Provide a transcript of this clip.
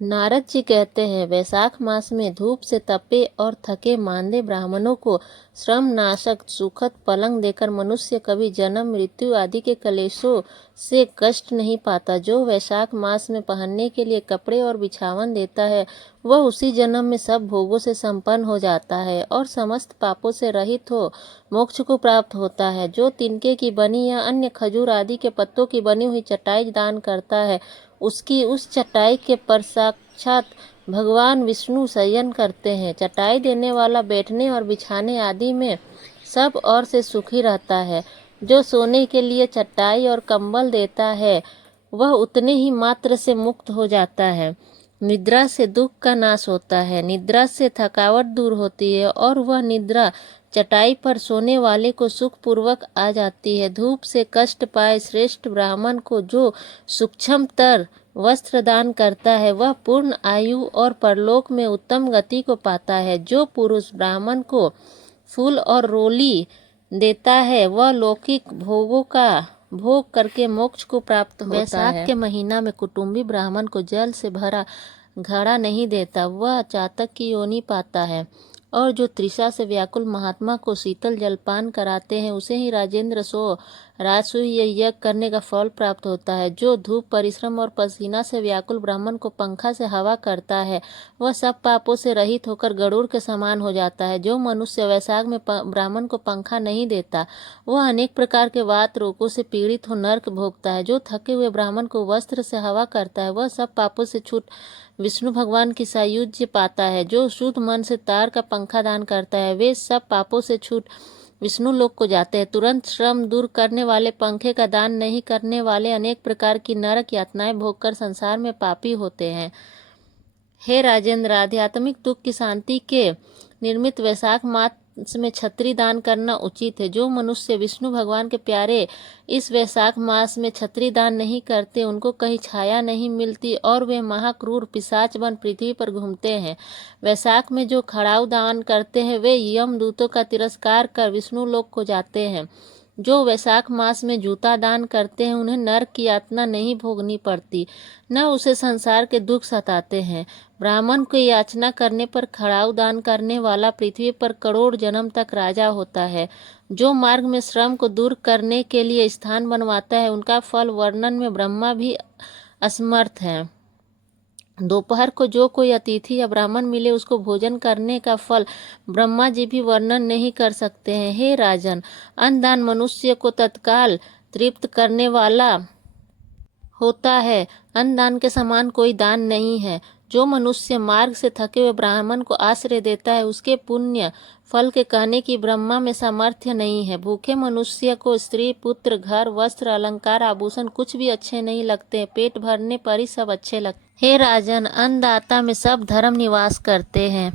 नारद जी कहते हैं, वैशाख मास में धूप से तपे और थके मांदे ब्राह्मणों को श्रम नाशक सुखद पलंग देकर मनुष्य कभी जन्म मृत्यु आदि के कलेशों से कष्ट नहीं पाता। जो वैशाख मास में पहनने के लिए कपड़े और बिछावन देता है, वह उसी जन्म में सब भोगों से संपन्न हो जाता है और समस्त पापों से रहित हो मोक्ष को प्राप्त होता है। जो तिनके की बनी या अन्य खजूर आदि के पत्तों की बनी हुई चटाई दान करता है, उसकी उस चटाई के पर साक्षात भगवान विष्णु शयन करते हैं। चटाई देने वाला बैठने और बिछाने आदि में सब ओर से सुखी रहता है। जो सोने के लिए चटाई और कंबल देता है, वह उतने ही मात्र से मुक्त हो जाता है। निद्रा से दुख का नाश होता है, निद्रा से थकावट दूर होती है और वह निद्रा चटाई पर सोने वाले को सुख पूर्वक आ जाती है। धूप से कष्ट पाए श्रेष्ठ ब्राह्मण को जो सूक्ष्मतर वस्त्र दान करता है, वह पूर्ण आयु और परलोक में उत्तम गति को पाता है। जो पुरुष ब्राह्मण को फूल और रोली देता है, वह लौकिक भोगों का भोग करके मोक्ष को प्राप्त होता है। वैशाख के महीना में कुटुंबी ब्राह्मण को जल से भरा घड़ा नहीं देता, वह चातक की योनि पाता है। और जो तृषा से व्याकुल महात्मा को शीतल जलपान कराते हैं, उसे ही राजेंद्र सो राजसूय यज्ञ करने का फल प्राप्त होता है। जो धूप परिश्रम और पसीना से व्याकुल ब्राह्मण को पंखा से हवा करता है, वह सब पापों से रहित होकर गरुड़ के समान हो जाता है। जो मनुष्य वैशाख में ब्राह्मण को पंखा नहीं देता, वह अनेक प्रकार के वात रोगों से पीड़ित हो नरक भोगता है। जो थके हुए ब्राह्मण को वस्त्र से हवा करता है, वह सब पापों से छूट विष्णु भगवान की सायुज्य पाता है। जो शुद्ध मन से तार का पंखा दान करता है, वे सब पापों से छूट विष्णु लोक को जाते हैं। तुरंत श्रम दूर करने वाले पंखे का दान नहीं करने वाले अनेक प्रकार की नरक यातनाएं भोगकर संसार में पापी होते हैं। हे राजेंद्र, आध्यात्मिक दुख की शांति के निर्मित वैशाख मास में छत्री दान करना उचित है। जो मनुष्य विष्णु भगवान के प्यारे इस वैशाख मास में छत्री दान नहीं करते, उनको कहीं छाया नहीं मिलती और वे महाक्रूर पिशाच बन पृथ्वी पर घूमते हैं। वैशाख में जो खड़ाऊ दान करते हैं, वे यम दूतों का तिरस्कार कर विष्णु लोक को जाते हैं। जो वैशाख मास में जूता दान करते हैं, उन्हें नरक की यातना नहीं भोगनी पड़ती, न उसे संसार के दुख सताते हैं। ब्राह्मण को याचना करने पर खड़ाऊ दान करने वाला पृथ्वी पर करोड़ जन्म तक राजा होता है। जो मार्ग में श्रम को दूर करने के लिए स्थान बनवाता है, उनका फल वर्णन में ब्रह्मा भी असमर्थ है। दोपहर को जो कोई अतिथि या ब्राह्मण मिले, उसको भोजन करने का फल ब्रह्मा जी भी वर्णन नहीं कर सकते हैं। हे राजन, अन्नदान मनुष्य को तत्काल तृप्त करने वाला होता है। अन्नदान के समान कोई दान नहीं है। जो मनुष्य मार्ग से थके हुए ब्राह्मण को आश्रय देता है, उसके पुण्य फल के कहने की ब्रह्मा में सामर्थ्य नहीं है। भूखे मनुष्य को स्त्री पुत्र घर वस्त्र अलंकार आभूषण कुछ भी अच्छे नहीं लगते, पेट भरने पर ही सब अच्छे लगते। हे राजन, अन्नदाता में सब धर्म निवास करते हैं।